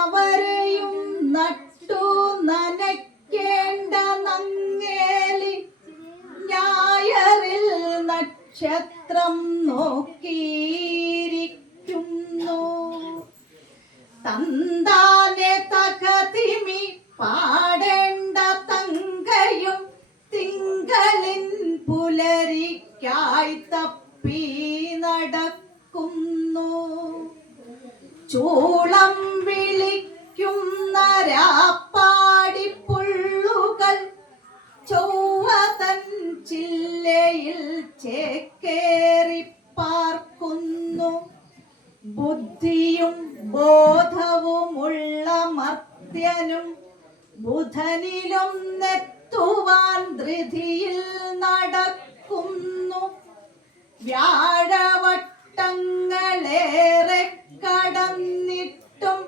അവരെയും നട്ടു നനയ്ക്കേണ്ട നങ്ങേലി ഞായറിൽ നക്ഷത്രം നോക്കിയിരിക്കുന്നു. തന്താനെ തകതിമി പാടേണ്ട തങ്കയും തിങ്കളിൻ പുലരിക്കായി തപ്പി നടക്കുന്നു. ചൂളം വിളിക്കുന്ന രാപ്പാടിപ്പുള്ളുകൾ ചൊവ്വതൻ ചില്ലയിൽ ചേക്കേറി പാർക്കുന്നു. ബുദ്ധിയും ബോധവുമുള്ള മർത്യനും ബുധനിലൊന്നെത്തുവാൻ ധൃതിയിൽ നടക്കുന്നു. വ്യാഴവട്ടങ്ങളേറെ കടന്നിട്ടും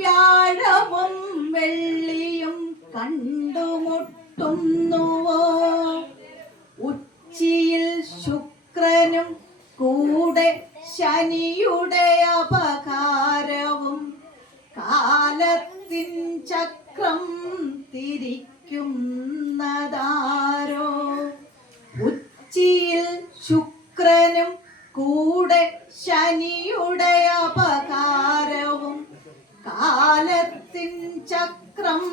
വ്യാഴവും വെള്ളിയും കണ്ടുമുട്ടുന്നുവോ? ഉച്ചിയിൽ ശുക്രനും കൂടെ ശനിയുടെ അപകാരവും കാലത്തിൻ ചക്രം തിരിക്കുന്നതാരോ? ഉച്ചിയിൽ ശുക്രനും കൂടെ ശനിയുടെ അപകാരവും കാലത്തിൻ ചക്രം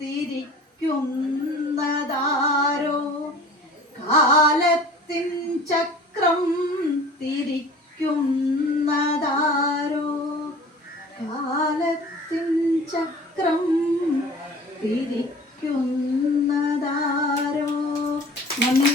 തിരിക്കുന്നതാരോ? കാലത്തിൻ ചക്രം തിരിക്കുന്നതാരോ? കാലത്തിൻ ചക്രം തിരിക്കുന്നതാരോ? നന്ദി.